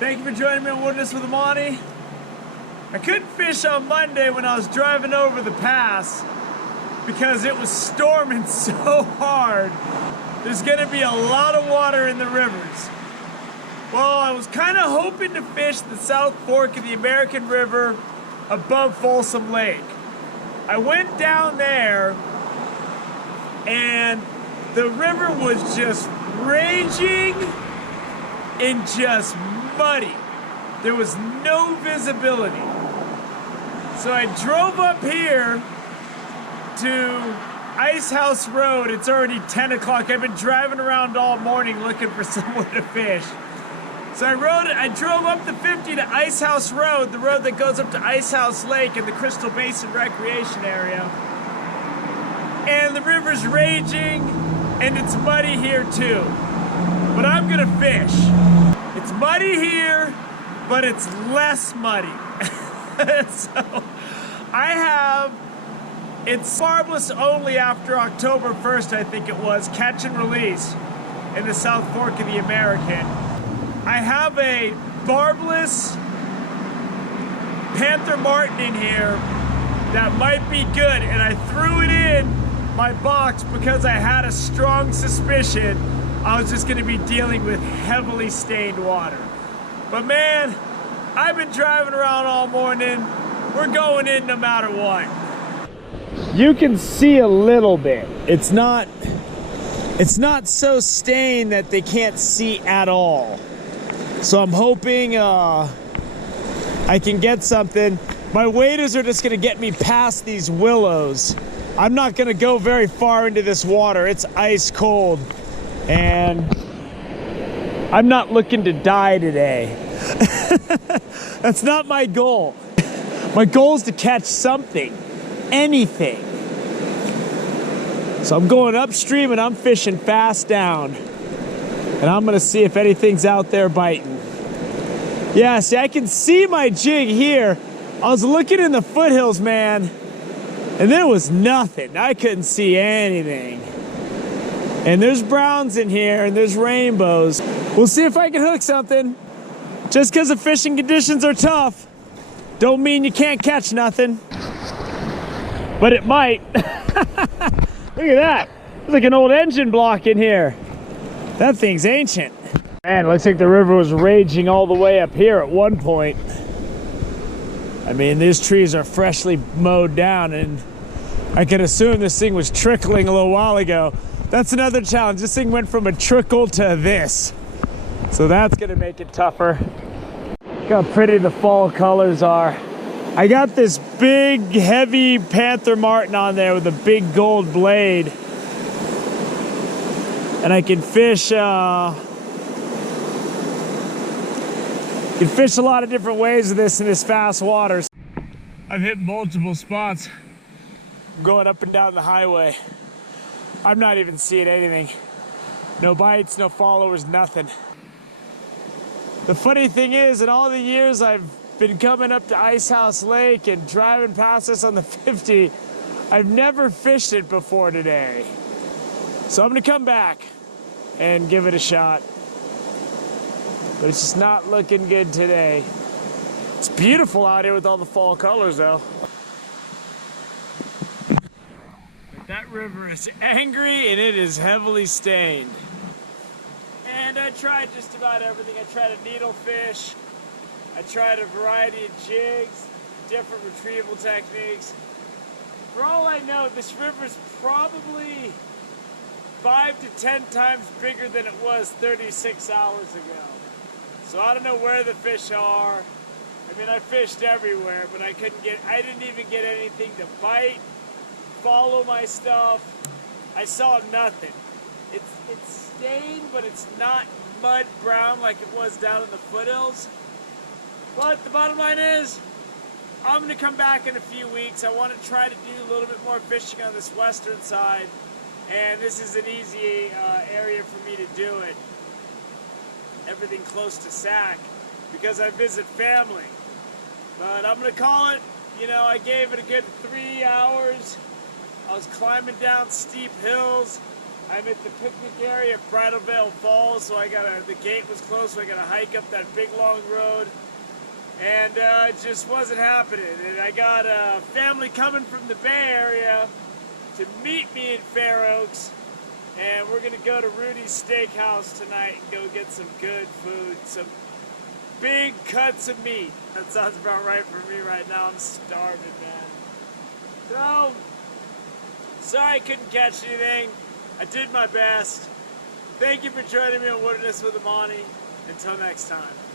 Thank you for joining me on Wilderness with Amani. I couldn't fish on Monday when I was driving over the pass because it was storming so hard. There's gonna be a lot of water in the rivers. Well, I was kind of hoping to fish the South Fork of the American River above Folsom Lake. I went down there and the river was just raging and just muddy. There was no visibility. So I drove up here to Icehouse Road. It's already 10 o'clock. I've been driving around all morning looking for somewhere to fish. So I drove up the 50 to Icehouse Road, the road that goes up to Icehouse Lake in the Crystal Basin Recreation Area. And the river's raging and it's muddy here too. But I'm gonna fish. It's muddy here, but it's less muddy. So it's barbless only after October 1st, I think it was, catch and release in the South Fork of the American. I have a barbless Panther Martin in here that might be good, and I threw it in my box because I had a strong suspicion I was just gonna be dealing with heavily stained water. But man, I've been driving around all morning. We're going in no matter what. You can see a little bit. It's not so stained that they can't see at all. So I'm hoping I can get something. My waders are just gonna get me past these willows. I'm not gonna go very far into this water. It's ice cold. And I'm not looking to die today. That's not my goal. My goal is to catch something, anything. So I'm going upstream and I'm fishing fast down. And I'm gonna see if anything's out there biting. Yeah, see, I can see my jig here. I was looking in the foothills, man, and there was nothing. I couldn't see anything. And there's browns in here and there's rainbows. We'll see if I can hook something. Just because the fishing conditions are tough, don't mean you can't catch nothing. But it might. Look at that. There's like an old engine block in here. That thing's ancient. Man, it looks like the river was raging all the way up here at one point. I mean, these trees are freshly mowed down and I could assume this thing was trickling a little while ago. That's another challenge. This thing went from a trickle to this. So that's gonna make it tougher. Look how pretty the fall colors are. I got this big, heavy Panther Martin on there with a big gold blade. And I can fish, a lot of different ways with this in this fast waters. I've hit multiple spots. I'm going up and down the highway. I'm not even seeing anything. No bites, no followers, nothing. The funny thing is, in all the years I've been coming up to Icehouse Lake and driving past this on the 50, I've never fished it before today. So I'm gonna come back and give it a shot. But it's just not looking good today. It's beautiful out here with all the fall colors though. That river is angry and it is heavily stained. And I tried just about everything. I tried a needle fish. I tried a variety of jigs, different retrieval techniques. For all I know, this river is probably 5 to 10 times bigger than it was 36 hours ago. So I don't know where the fish are. I mean, I fished everywhere, but I didn't even get anything to bite, follow my stuff. I saw nothing. It's stained, but it's not mud brown like it was down in the foothills. But the bottom line is, I'm gonna come back in a few weeks. I want to try to do a little bit more fishing on this western side, and this is an easy area for me to do it. Everything close to Sac, because I visit family. But I'm gonna call it, you know, I gave it a good 3 hours. I was climbing down steep hills, I'm at the picnic area of Bridalveil Falls, so the gate was closed, so I gotta hike up that big long road. And it just wasn't happening. And I got a family coming from the Bay Area to meet me in Fair Oaks. And we're gonna go to Rudy's Steakhouse tonight and go get some good food, some big cuts of meat. That sounds about right for me right now. I'm starving, man. So, sorry I couldn't catch anything. I did my best. Thank you for joining me on Wilderness with Amani. Until next time.